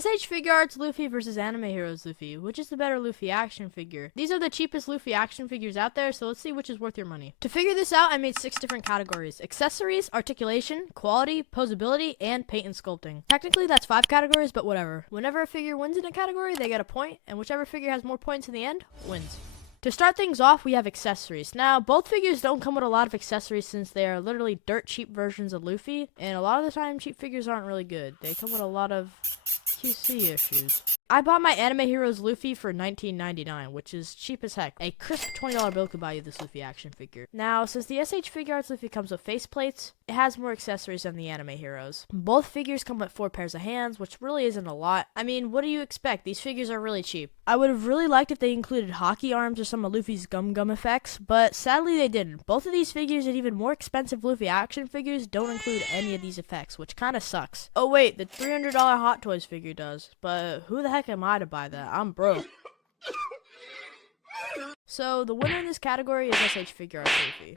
SH Figuarts Luffy versus Anime Heroes Luffy. Which is the better Luffy action figure? These are the cheapest Luffy action figures out there, so let's see which is worth your money. To figure this out, I made 6 different categories: accessories, articulation, quality, poseability, and paint and sculpting. Technically, that's 5 categories, but whatever. Whenever a figure wins in a category, they get a point, and whichever figure has more points in the end, wins. To start things off, we have accessories. Now, both figures don't come with a lot of accessories since they are literally dirt cheap versions of Luffy, and a lot of the time, cheap figures aren't really good. They come with a lot of QC issues. I bought my Anime Heroes Luffy for $19.99, which is cheap as heck. A crisp $20 bill could buy you this Luffy action figure. Now, since the SH Figuarts Luffy comes with faceplates, it has more accessories than the Anime Heroes. Both figures come with 4 pairs of hands, which really isn't a lot. I mean, what do you expect? These figures are really cheap. I would have really liked if they included hockey arms or some of Luffy's gum effects, but sadly they didn't. Both of these figures and even more expensive Luffy action figures don't include any of these effects, which kinda sucks. Oh wait, the $300 Hot Toys figure does, but who the heck am I to buy that? I'm broke. So the winner in this category is SH Figuarts Luffy.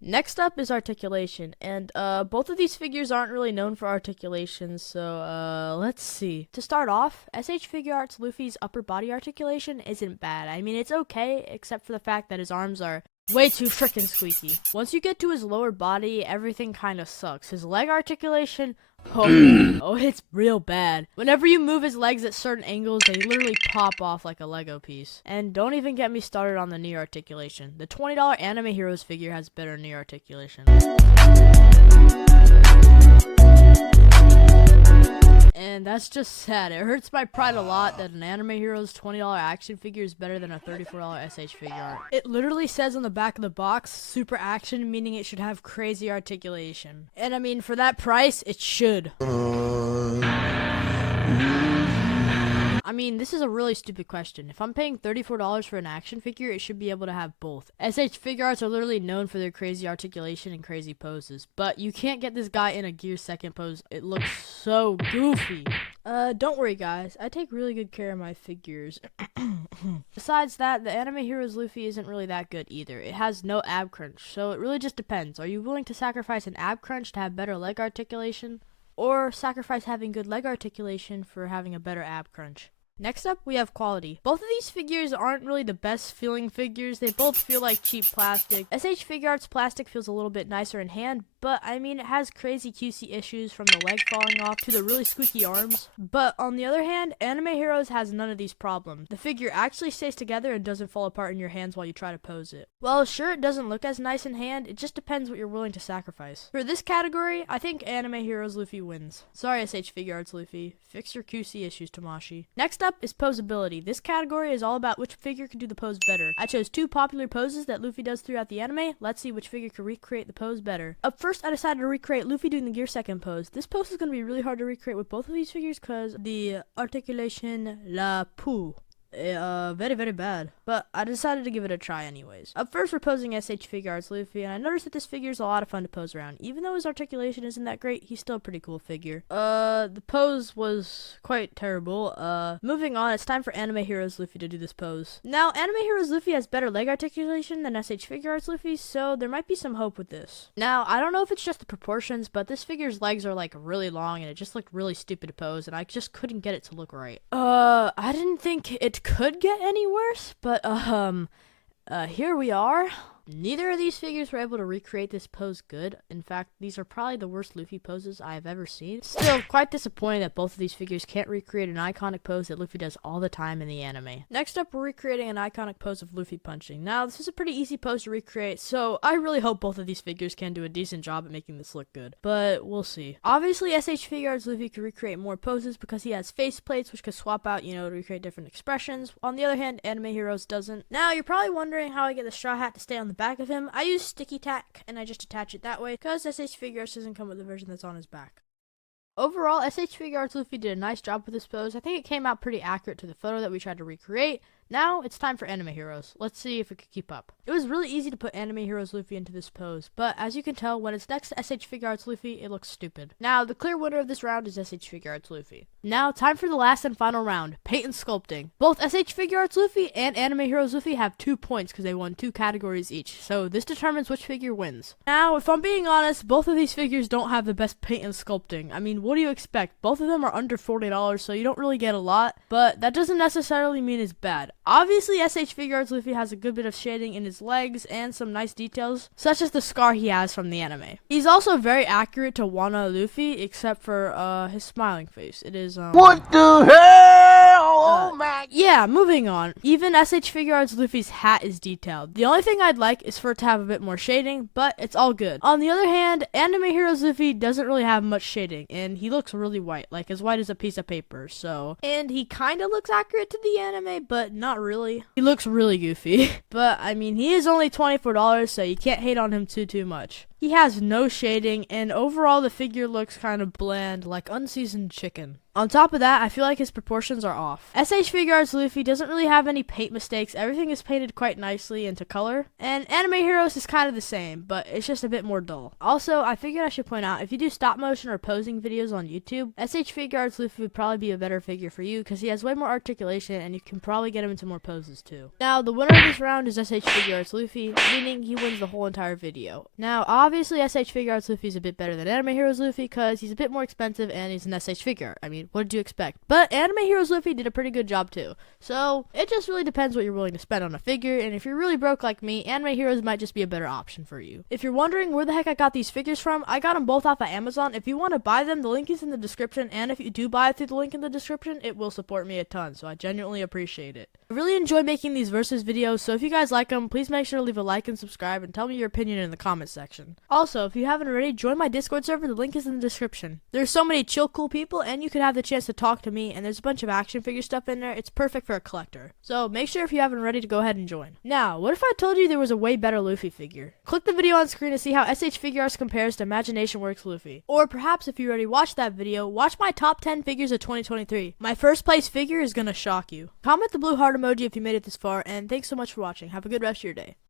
Next up is articulation, and both of these figures aren't really known for articulation, so let's see. To start off, SH Figuarts Luffy's upper body articulation isn't bad. I mean, it's okay, except for the fact that his arms are way too freaking squeaky. Once you get to his lower body, everything kind of sucks. His leg articulation, oh, it's real bad. Whenever you move his legs at certain angles, they literally pop off like a Lego piece. And don't even get me started on the knee articulation. The $20 Anime Heroes figure has better knee articulation. And that's just sad. It hurts my pride a lot that an Anime Heroes $20 action figure is better than a $34 SH Figuart. It literally says on the back of the box, super action, meaning it should have crazy articulation. And I mean, for that price, it should. I mean, this is a really stupid question. If I'm paying $34 for an action figure, it should be able to have both. SH Figuarts are literally known for their crazy articulation and crazy poses, but you can't get this guy in a gear second pose. It looks so goofy. Don't worry guys, I take really good care of my figures. Besides that, the Anime Heroes Luffy isn't really that good either. It has no ab crunch, so it really just depends. Are you willing to sacrifice an ab crunch to have better leg articulation? Or sacrifice having good leg articulation for having a better ab crunch? Next up, we have quality. Both of these figures aren't really the best feeling figures. They both feel like cheap plastic. SH Figuarts plastic feels a little bit nicer in hand, but I mean, it has crazy QC issues from the leg falling off to the really squeaky arms. But on the other hand, Anime Heroes has none of these problems. The figure actually stays together and doesn't fall apart in your hands while you try to pose it. Well, sure, it doesn't look as nice in hand. It just depends what you're willing to sacrifice. For this category, I think Anime Heroes Luffy wins. Sorry, SH Figuarts Luffy. Fix your QC issues, Tamashi. Next up is poseability. This category is all about which figure can do the pose better. I chose 2 popular poses that Luffy does throughout the anime. Let's see which figure can recreate the pose better. Up first, I decided to recreate Luffy doing the gear second pose. This pose is going to be really hard to recreate with both of these figures because the articulation la pou. Very, very bad. But I decided to give it a try anyways. Up first, we're posing SH Figuarts Luffy, and I noticed that this figure is a lot of fun to pose around. Even though his articulation isn't that great, he's still a pretty cool figure. The pose was quite terrible. Moving on, it's time for Anime Heroes Luffy to do this pose. Now, Anime Heroes Luffy has better leg articulation than SH Figuarts Luffy, so there might be some hope with this. Now, I don't know if it's just the proportions, but this figure's legs are like really long, and it just looked really stupid to pose, and I just couldn't get it to look right. I didn't think it could get any worse, but here we are. Neither of these figures were able to recreate this pose good. In fact, these are probably the worst Luffy poses I have ever seen. Still, quite disappointing that both of these figures can't recreate an iconic pose that Luffy does all the time in the anime. Next up, we're recreating an iconic pose of Luffy punching. Now, this is a pretty easy pose to recreate, so I really hope both of these figures can do a decent job at making this look good. But we'll see. Obviously, SH Figuarts Luffy could recreate more poses because he has face plates, which could swap out, to recreate different expressions. On the other hand, Anime Heroes doesn't. Now, you're probably wondering how I get the straw hat to stay on the back of him. I use sticky tack and I just attach it that way because SH Figuarts doesn't come with the version that's on his back. Overall, SH Figuarts Luffy did a nice job with this pose. I think it came out pretty accurate to the photo that we tried to recreate. Now it's time for Anime Heroes. Let's see if we can keep up. It was really easy to put Anime Heroes Luffy into this pose, but as you can tell, when it's next to SH Figuarts Luffy, it looks stupid. Now, the clear winner of this round is SH Figuarts Luffy. Now, time for the last and final round, paint and sculpting. Both SH Figuarts Luffy and Anime Heroes Luffy have 2 points because they won 2 categories each, so this determines which figure wins. Now, if I'm being honest, both of these figures don't have the best paint and sculpting. I mean, what do you expect? Both of them are under $40, so you don't really get a lot, but that doesn't necessarily mean it's bad. Obviously, SH Figuarts Luffy has a good bit of shading in his legs and some nice details, such as the scar he has from the anime. He's also very accurate to Whcih Luffy, except for his smiling face. It is What the hell? Oh my. Yeah, moving on. Even SH Figuarts Luffy's hat is detailed. The only thing I'd like is for it to have a bit more shading, but it's all good. On the other hand, Anime Heroes Luffy doesn't really have much shading, and he looks really white, like as white as a piece of paper, so. And he kind of looks accurate to the anime, but not really. He looks really goofy. But, I mean, he is only $24, so you can't hate on him too much. He has no shading, and overall the figure looks kind of bland, like unseasoned chicken. On top of that, I feel like his proportions are off. SH Figuarts Luffy doesn't really have any paint mistakes, everything is painted quite nicely into color, and Anime Heroes is kind of the same, but it's just a bit more dull. Also, I figured I should point out, if you do stop motion or posing videos on YouTube, SH Figuarts Luffy would probably be a better figure for you, because he has way more articulation, and you can probably get him into more poses too. Now, the winner of this round is SH Figuarts Luffy, meaning he wins the whole entire video. Now, obviously, SH Figuarts Luffy is a bit better than Anime Heroes Luffy because he's a bit more expensive and he's an SH figure. I mean, what did you expect? But Anime Heroes Luffy did a pretty good job too. So, it just really depends what you're willing to spend on a figure, and if you're really broke like me, Anime Heroes might just be a better option for you. If you're wondering where the heck I got these figures from, I got them both off of Amazon. If you want to buy them, the link is in the description, and if you do buy it through the link in the description, it will support me a ton, so I genuinely appreciate it. I really enjoy making these versus videos, so if you guys like them, please make sure to leave a like and subscribe, and tell me your opinion in the comment section. Also, if you haven't already, join my Discord server, the link is in the description. There's so many chill, cool people, and you could have the chance to talk to me, and there's a bunch of action figure stuff in there. It's perfect for a collector. So make sure if you haven't already to go ahead and join. Now, what if I told you there was a way better Luffy figure? Click the video on screen to see how SH Figuarts compares to Imagination Works Luffy. Or perhaps if you already watched that video, watch my top 10 figures of 2023. My first place figure is gonna shock you. Comment the blue heart emoji if you made it this far, and thanks so much for watching. Have a good rest of your day.